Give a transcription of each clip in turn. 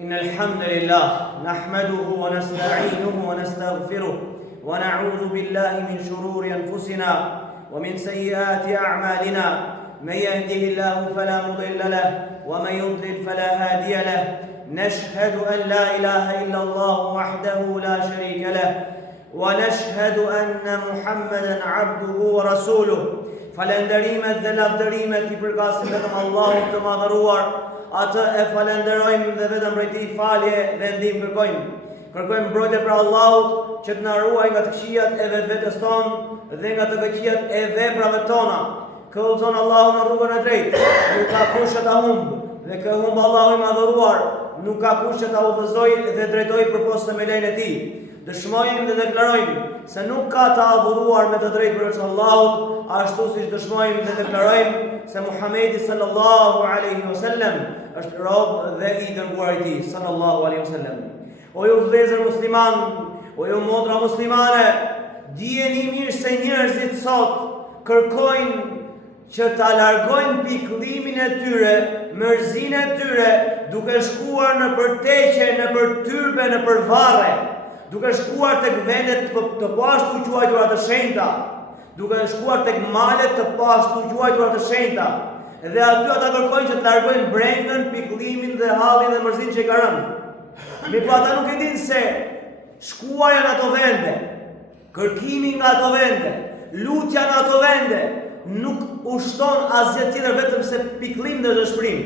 إن الحمد لله نحمده ونستعينه ونستغفره ونعوذ بالله من شرور أنفسنا ومن سيئات أعمالنا من يهده الله فلا مضل له ومن يضلل فلا هادي له نشهد أن لا إله إلا الله وحده لا شريك له ونشهد أن محمدا عبده ورسوله falenderimet dhe lavdërimet I përkasin vetëm Allahut të madhëruar, atë e falenderojmë dhe vetëm prej Tij falje dhe ndihmë kërkojmë. Kërkojmë mbrojtje për Allahut që të na ruajë nga të këqijat e vetvetes tonë dhe nga të këqijat e veprave tona. Këllëzon Allahu në rrugën e drejtë, nuk ka kush që ta humbë, dhe kë humbë Allahu I madhëruar, nuk ka kush që ta udhëzojë dhe drejtojë përposë me lejen e Tij. Dëshmojmë dhe deklarojmë se nuk ka të adhuruar me të drejtë përveç Allahut, ashtu siç dëshmojmë dhe deklarojmë se Muhamedi sallallahu alaihi wasallam është rob dhe I dërguar I Tij sallallahu alaihi wasallam. O ju vëllezër musliman, o ju motra muslimane, dijeni mirë se njerëzit sot kërkojnë që ta largojnë pikëllimin e tyre, mërzinë e tyre, duke shkuar në përteqe, në përtyrbe, në përvarre, duke shkuar tek vendet të pashtu quajtura të shenjta, duke shkuar tek malet të pashtu quajtura të shenjta, dhe aty ata kërkojnë që të largojnë brengën, pikëllimin dhe hallin dhe mërzinë që I ka rënë. Mirë, ata nuk e dinë se shkuarja në ato vende, kërkimi nga ato vende, lutja në ato vende nuk ushton asgjë tjetër vetëm se pikëllim dhe dëshpërim.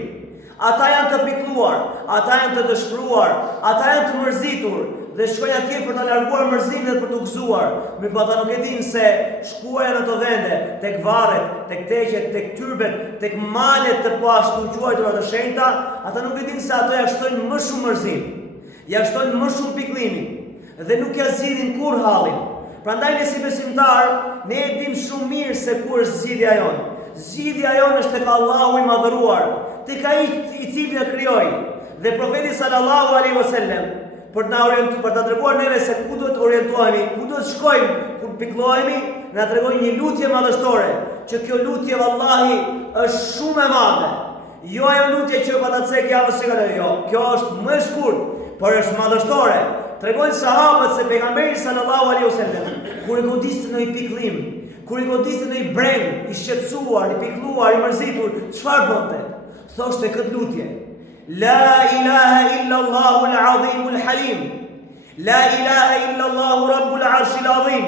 Ata janë të pikëlluar, ata janë të dëshpëruar, ata janë të mërzitur dhe shkojnë atje për të larguar mërzinë dhe për të gëzuar. Mirë, ata nuk e dinë se shkuarja në ato vende, tek varret, tek teqet, tek tyrbet, tek malet të pashtu quajtura të shenjta, ata nuk e dinë se ato ja shtojnë më shumë mërzinë, ja shtojnë më shumë pikëllimin dhe nuk ja zgjidhin kur hallin. Prandaj ne si besimtar, ne e dim shumë mirë se ku është zgjidhja jonë. Zgjidhja jonë është tek Allahu I madhëruar, tek Ai I cili na krijoi. Dhe profeti sallallahu alaihi wasallam për ta treguar neve se ku duhet të orientohemi, ku duhet të shkojmë, ku pikëllohemi, na tregon një lutje madhështore, që kjo lutje vallahi është shumë e madhe. Jo ajo lutje që patacek javës së kaloi, jo. Kjo është më e shkurtë, por është madhështore. Tregojnë sahabët se pejgamberi sallallahu alaihi wasallam kur I godiste në pikëllim, kur I godiste në breng, I shqetësuar, I pikëlluar, I mërzitur, çfarë bënte? Thoshte këtë lutje: La ilaha illa Allahu al-azim al-halim. La ilaha illa Allahu rabbul arshil azim.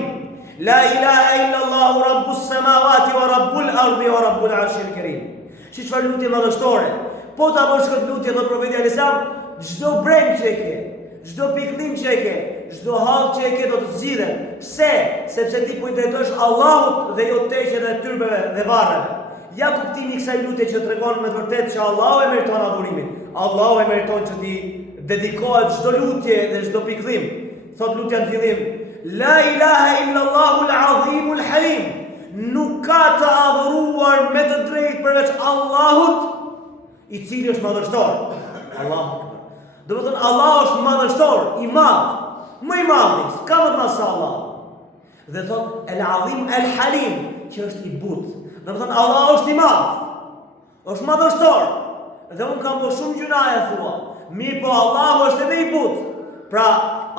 La ilaha illa Allahu rabbus samawati wa rabbul ardi wa rabbul arshil karim. Çfarë lutje madhështore? Po ta bësh këtë lutje dhe profeti alayhis salam, çdo breng që e ke, çdo pikëllim që e ke, çdo hall që e ke do të zgjidhet. Pse? Sepse ti po I drejtohesh Allahut dhe jo teqeve dhe tyrbeve dhe varreve. Ja kuptimi I kësaj lutje që tregon me të vërtetë që Allahu e meriton adhurimin. Allahu e meriton që ti dedikohet çdo lutje dhe çdo pikëllim. Thot lutja në fillim: La ilaha illa Allahu al-azim al-halim. Nuk ka të adhuruar me të drejtë përveç Allahut, I cili është madhështor. Allahu do të thonë Allah është madhështor, I madh, më I madh, s'ka më të madh se Allah. Dhe thot el-azim el-halim, që është I butë. Do të thonë Allah është I madh, është madhështor. Dhe unë kam bërë shumë gjuna e thua. Mirë, po Allahu është edhe I butë. Pra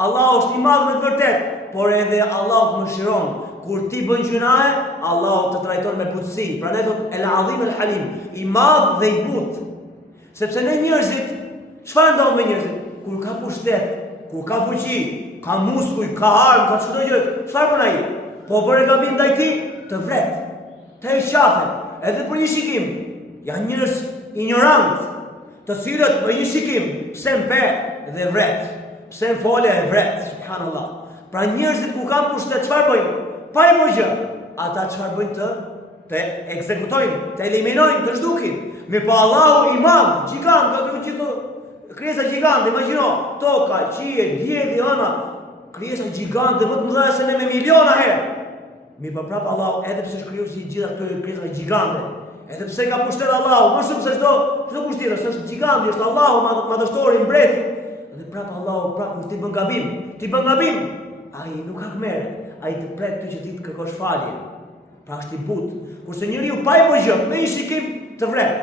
Allah është I madh me të vërtetë, por edhe Allah mëshiron. Kur ti bën gjunaje, Allah të trajton me butësi. Prandaj thot el-azim el-halim, I madh dhe I butë. Sepse ne njerëzit, çfarë ndodh me njerëzit? Kur ka pushtet, kur ka fuqi, ka muskuj, ka armë, ka çdo gjë, çfarë bën ai? Po bëre gabim ndaj tij, të vret. Të I shafet, edhe për një shikim. Janë njerëz ignorant, të cilët për një shikim, pse mpe dhe vret, pse fole e vret, subhanallahu. Pra njerëzit ku kanë pushtet, çfarë bëjnë? Pa I gjë. Ata çfarë bëjnë të ekzekutojnë, të eliminojnë, të zhdukin. Mirë, po Allahu I madh, gjigant, ka gjithë krijesa gjigante, imagjino, toka, qije, djeli, ëna, krijesa gjigante më të mëdha se ne me miliona herë. Mirë, po prapë Allahu, edhe pse është krijuar si gjitha këto krijesa gjigante, edhe pse ka pushtet Allahu, më shumë se çdo kusht tjetër, është gjigant, është Allahu madhështori, mbreti. Dhe prapë Allahu, prapë ti bën gabim, ai nuk ka merr, ai të pret ty që ti të kërkosh falje. Pra është I butë. Kurse njeriu pa I gjë, me një shikim të vret.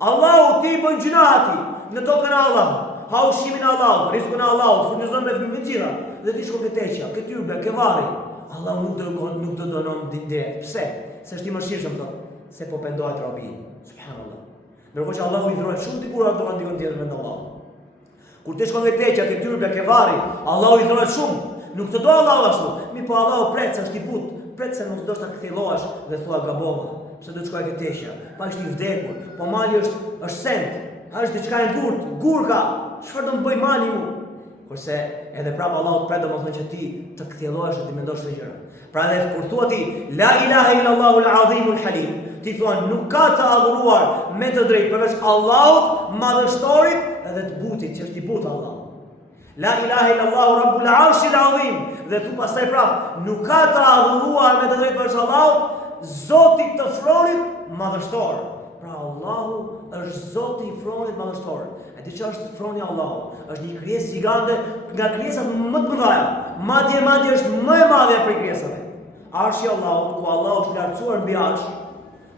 Allahu ti bën gjuna ati, në tokën e Allahut, ha ushqimin e Allahut, rizikun e Allahut, furnizon me fëmijë të gjitha, dhe ti shkon ke teqja, ke tyrbe, ke varri. Allahu nuk do donon direkt. Pse? Se është i mëshirshëm thotë, se po pendohet robi. Subhanallah. Ndërkohë që Allahu i dhrohet shumë dikur ato kanë dikon tjetër me Allah. Kur ti shkon ke teqja, ke tyrbe, ke varri, Allahu i dhrohet shumë. Nuk të do Allahu ashtu. Mi po Allahu pret se është i butë, pret se nuk do të kthjellohesh dhe thua gabova. Pse do të shkoj ke teqja? Pa është i vdekur, po mali është send. Është diçka e gurka. Çfarë do të bëj mali mu? Kurse edhe prapë Allahu pret domosdoshmë që ti të kthjellohesh dhe të mendosh të gjëra. Pra edhe kur thua ti la ilaha illallah al-azim al-halim, ti thua nuk ka të adhuruar me të drejtë përveç Allahut, madhështorit edhe të butit, që është i butë Allah. La ilaha illallah rabbul arshil azim, dhe tu pastaj prapë nuk ka të adhuruar me të drejtë përveç Allahut, Zoti të Fronit madhështor. Pra Allahu është Zoti i Fronit madhështor. E ti që është froni Allahu, është një krijesë gigante nga krijesat më të mëdha. Madje është më e madhe prej krijesave. Arshi i Allahut, ku Allahu është lartësuar mbi arsh.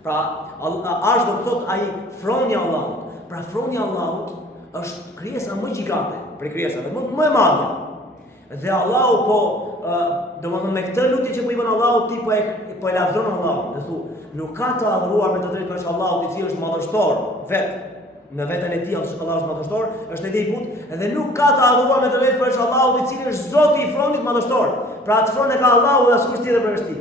Pra arsh do të thotë ai froni i Allahut. Pra froni i Allahut është krijesa më gigante prej krijesave, më e madhe. Dhe Allahu domethënë me këtë lutje që po i bën Allahu ti po e lavdron Allahun. Dhe thu, nuk ka të adhuruar me të drejtë përveç Allahut, i cili është madhështor vetë. Në veten e tij që Allah është madhështor, është edhe i butë, dhe nuk ka të adhuruar me të drejtë përveç Allahut, i cili është Zoti i Fronit madhështor. Pra atë fron e ka Allahu dhe askush tjetër përveç tij.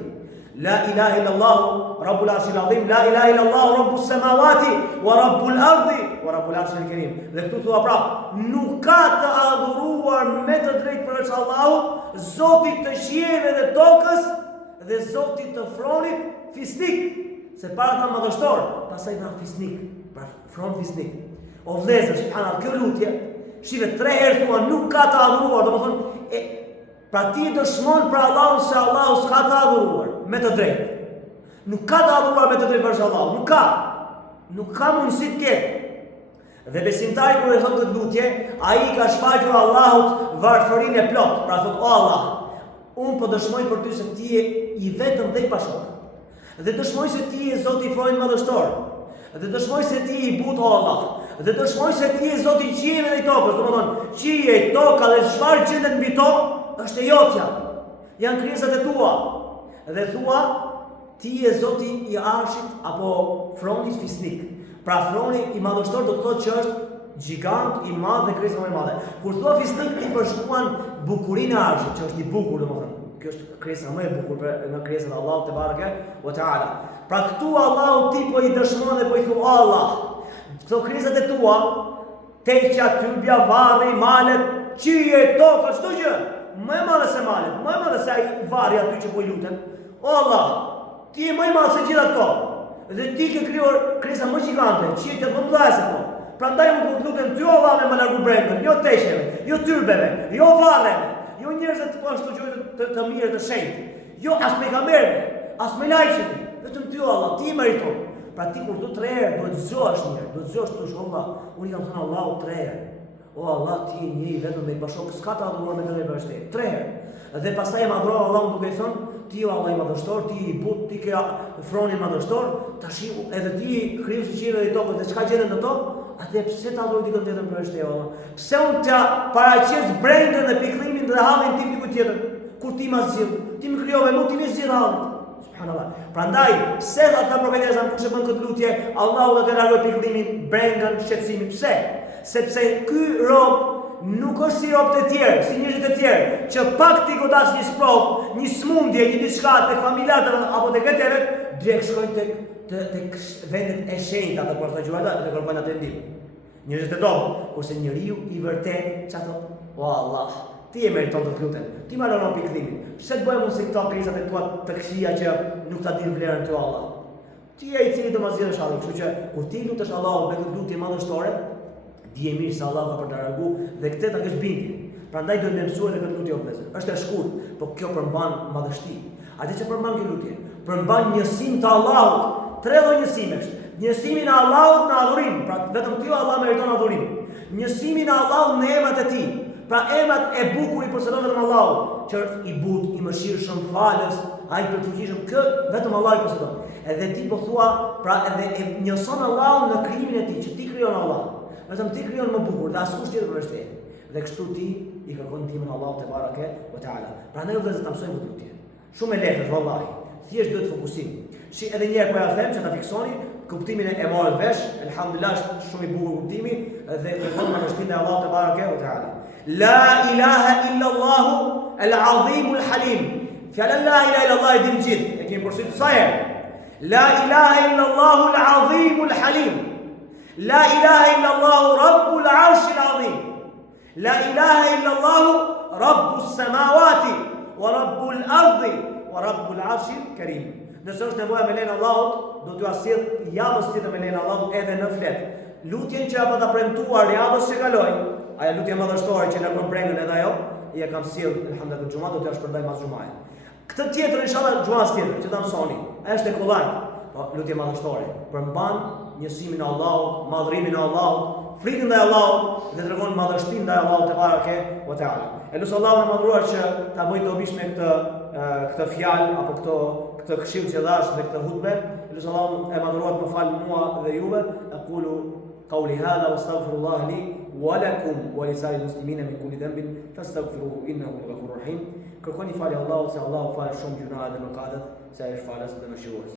La ilaha illallah rabbul arshil azim, la ilaha illallah rabbus samawati wa rabbul ardi wa rabbul arshil karim. Dhe këtu thua prap, nuk ka të adhuruar me të drejtë përveç Allahut, Zoti të qiellit dhe tokës dhe Zoti të Fronit fisnik. Se para tha madhështor, pastaj tha fisnik. Pra fron fisnik. O vëllezër, subhanallahu, kjo lutje, shive 3 herë thua nuk ka të adhuruar, domethënë pra ti dëshmon për Allahun se Allahu s'ka të adhuruar me të drejtë. Nuk ka të adhuruar me të drejtë përveç Allahut, nuk ka. Nuk ka mundësi të ketë. Dhe besimtari kur e thon këtë lutje, ai ka shfaqur Allahut varfërinë e plot. Pra thot, o Allah, unë po dëshmoj për ty se ti je i vetëm dhe i pashok. Dhe dëshmoj se ti je Zoti i Fronit madhështor. Dhe dëshmoj se ti je i butë, o Allah. Dhe dëshmoj se ti je Zoti i qiellit dhe i tokës. Domethënë, qielli, toka dhe çfarë gjendet mbi to është e jotja. Janë krijesat e tua. Dhe thua, ti je Zoti i arshit apo Froni fisnik. Pra Froni i madhështor do të thotë që është gjigant i madh dhe krijesa më e madhe. Kur thua fisnik ti përshkruan bukurinë e arshit, që është i bukur domethënë. Kjo është krijesa më e bukur nga krijesat e Allahut te bareke ve taala. Pra këtu Allahu ti po i dëshmon dhe po i thua, Allah, këto krizat e tua, teqja, tyrbja, varri, malet, qije, toka, çdo gjë, më e madhe se malet, më e madhe se ai varri aty që po i lutem. O Allah, ti je më i madh se gjitha këto. Dhe ti ke krijuar kriza më gjigante, qije të më mëdha se këto. Prandaj unë po të lutem ty, o Allah, me më largu brendën, jo teqjeve, jo tyrbeve, jo varreve, jo njerëzve të ashtu gjë të mirë të shenjtë, jo as pejgamberëve, as me lajqit. Vetëm ty, Allah, ti meriton. Pra ti kur du 3 herë, do të zgjohesh një herë, do të zgjohesh të Allah, unë i kam thënë Allahu 3 herë. O Allah, ti je një vetëm me bashok, s'ka të adhuruar me të drejtë përveç teje. 3 herë. Dhe pastaj e madhrova Allahun duke i thënë, ti o Allah i madhështor, ti i but, ti ke Fronin madhështor, tash edhe ti krijuesi i qiellit dhe tokës, dhe çka gjendet në to? Atë pse ta adhuroj dikon tjetër përveç teje, Allah? Pse unë ta paraqes brendën dhe pikëllimin dhe hallin tim diku tjetër? Kur ti ma zgjidh, ti më krijove, nuk ti më zgjidh hallin. Prandaj, pse ata profetë e zanë kush e bën këtë lutje, Allahu do të largoj pikëllimin, brengën, shqetësimin. Pse? Sepse ky rob nuk është si robët e tjerë, si njerëzit e tjerë, që pak ti godas një sprov, një smundje, një diçka tek familjarët apo tek vetë, direkt shkojnë tek vendet e shenjta të posaçuara dhe kërkojnë atë ndihmë. Njerëzit e dobët, kurse njeriu i vërtet, çfarë thotë? O Allah, ti e meriton të lutem. Ti më lëron pikëllimin. Pse të bëjmë se këto krizat e tua të këqija që nuk ta din vlerën ty, Allah? Ti je i cili do ma zgjidhësh Allah, kështu që kur ti lutesh Allahut me këtë lutje madhështore, dije mirë se Allah ka për të largu dhe këtë ta kesh bindje. Prandaj duhet të mësuar këtë lutje opëzë. Është e shkurt, por kjo përmban madhështi. Atë që përmban kjo lutje, përmban njësim të Allahut, 3 lloj njësimesh. Njësimin e Allahut në adhurim, pra vetëm ti Allah meriton adhurim. Njësimin e Allahut në emrat e tij. Pra emrat e bukur i përshëndetën vetëm Allahut, që është i butë, i mëshirshëm, falës, ai për të fuqishëm, kë vetëm Allah i përshëndet. Edhe ti po thua, pra edhe e njëson Allahun në krijimin e tij, që ti krijon Allah. Vetëm ti krijon më bukur dhe askush tjetër për veshtë. Dhe kështu ti i kërkon ndihmën Allahut te bareke ve teala. Prandaj vëllezër ta mësojmë lutje. Shumë e lehtë vallahi. Thjesht duhet fokusim. Edhe një herë po ja them që ta fiksoni kuptimin e marrë vesh, elhamdulillah është shumë i bukur kuptimi dhe kërkon madhështinë e Allahut te bareke ve teala. La ilaha illa Allah al-azim al-halim. Fjala la ilaha illa Allah din gjithë. E kemi përsëritur sa herë. La ilaha illa Allah al-azim al-halim. La ilaha illa Allah rabbul arsh al-azim. La ilaha illa Allah rabbus samawati wa rabbul ardi wa rabbul arsh al-karim. Nëse është nevoja me lenin Allahut, do t'ju asjell javës tjetër me lenin Allahut edhe në flet. Lutjen që apo ta premtuar javës që kaloi, ajo lutje madhështore që na përbrengën edhe ajo, i e kam sjell elhamdulillah xhumat do t'ja shpërdoj mas xhumait. Këtë tjetër inshallah xhumas tjetër që ta mësoni. Ai është e kollajt. Po lutje madhështore. Përmban njësimin e Allahut, madhrimin e Allahut, frikën ndaj Allahut dhe tregon madhështinë ndaj Allahut te bareke ve teala. Elus Allahu na madhruar që ta bëj dobish me këtë fjalë apo këtë këshill që dash dhe këtë hutbe. Elus Allahu e madhruar të më fal mua dhe juve. Aqulu qawli hadha wastaghfirullah li wa lakum wa lisa'il muslimina min kulli dhanbin fastaghfiruhu innahu ghafurur rahim. Kërkoni falë Allahut se Allahu fal shumë gjëra dhe mëkatet, se ai është falës dhe mëshirues.